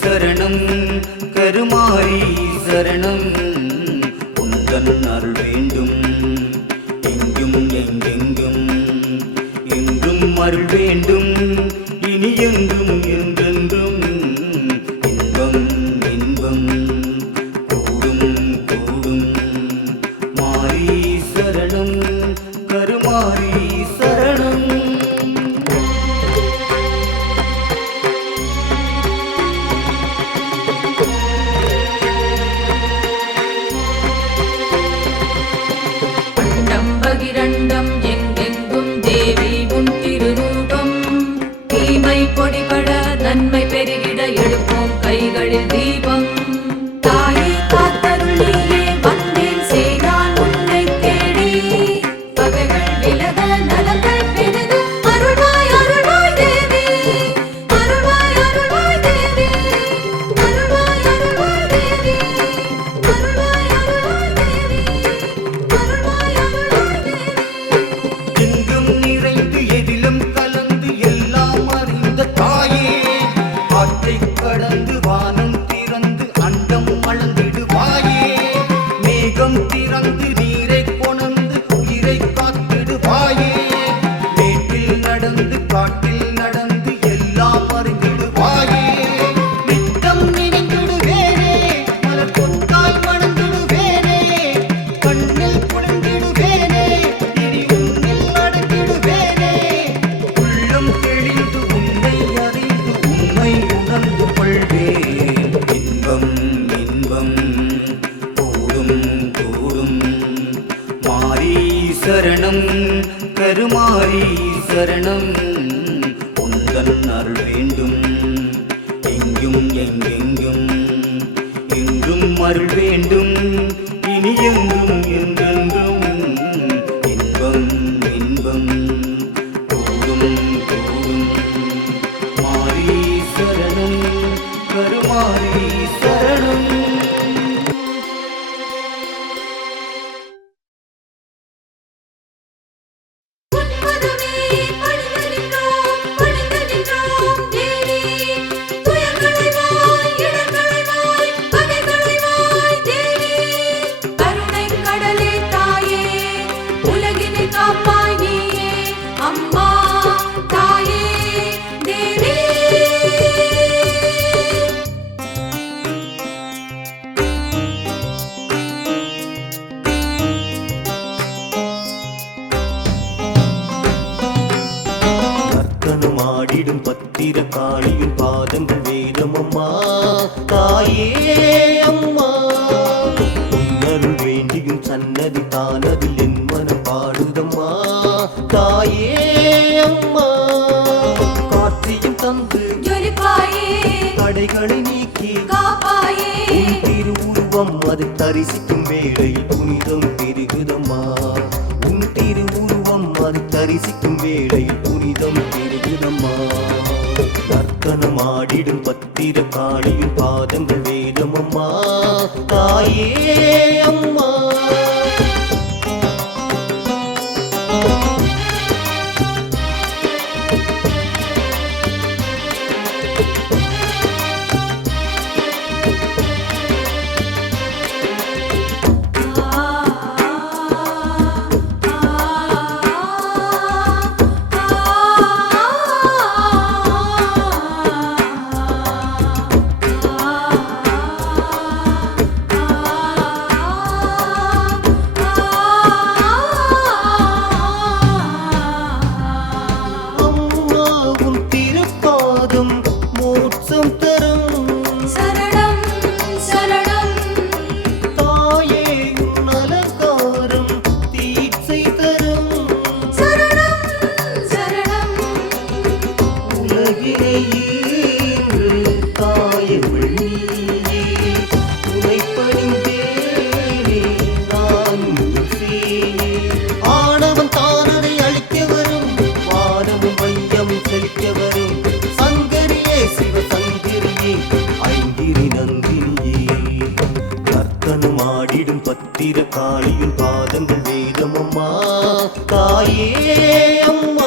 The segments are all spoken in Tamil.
சரணம் கருமாரி சரணம். உந்தன் அருள் வேண்டும். எங்கும் எங்கெங்கும் என்றும் அருள் வேண்டும். இனி என்றும் என்றென்றும் இன்பம் இன்பம் கூடும் கூடும். மாரி சரணம் கருமாரி எங்கும் எங்கெங்கும் என்றும் அருள் வேண்டும். இனி எங்கும் என்றும் திரு காளியின் பாதங்கள் வேதம் அம்மா தாயே அம்மா. உன்னருள் வேண்டியும் சன்னதி தானதில் என் மனம் பாடுதம்மா. தாயே அம்மா. காற்றியும் தந்து தடைகளை நீக்கி திருவுருவம் அது தரிசிக்கும் வேளையில் புனிதம் பெருகுதம்மா. உன் திருவுருவம் அது தரிசிக்கும் வேளையில் புனிதம் பாடிடும் பத்திர காளியின் பாதங்கள் வேதமம்மா. தாயே அம்மா ஆடிடும் பத்திர காளியின் பாதங்கள் வேதம் அம்மா தாயே அம்மா.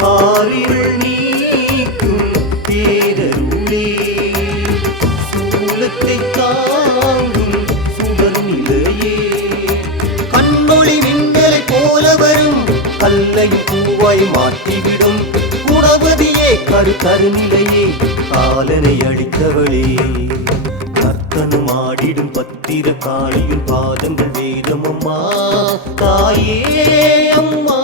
காரில் நீக்கும் பேரருளே. சூலத்தை தாங்கும் சுடர் நிலையே கண்ணொளி மின்னலை போல வரும் கல்லை பூவாய் மாற்றிவிடும் குணவதியே கரு கருநிலையே காலனை அழித்தவளே நர்த்தனம் ஆடிடும் பத்திர காளியும் பாதங்கள் வேதமம்மா. தாயே அம்மா.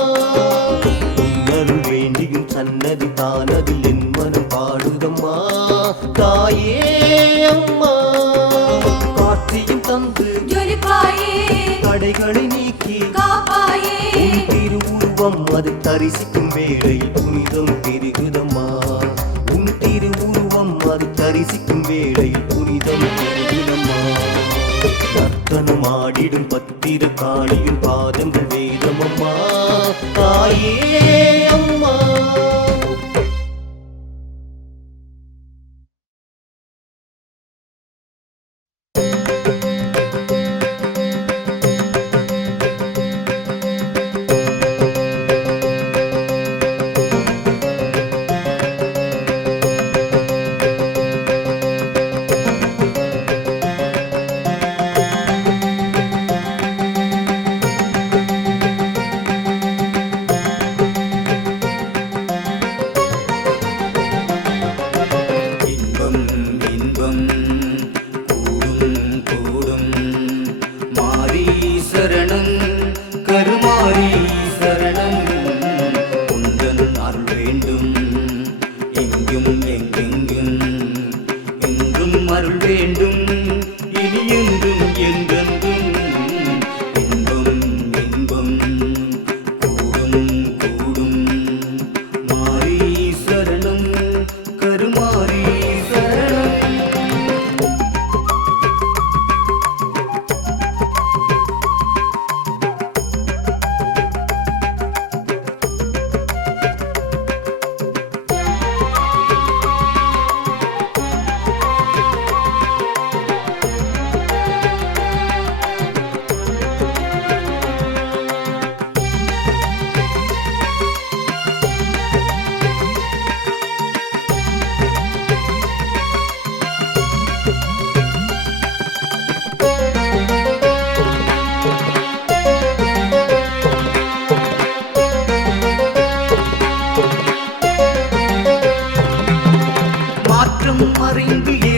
அது தரிசிக்கும் வேளையில் புனிதம் பெருகுதம்மா. உன் திரு உருவம் அது தரிசிக்கும் வேளையில் புனிதம் பெருகுதம்மா. நர்த்தனம் ஆடிடும் பத்திர காளியின் அறிந்து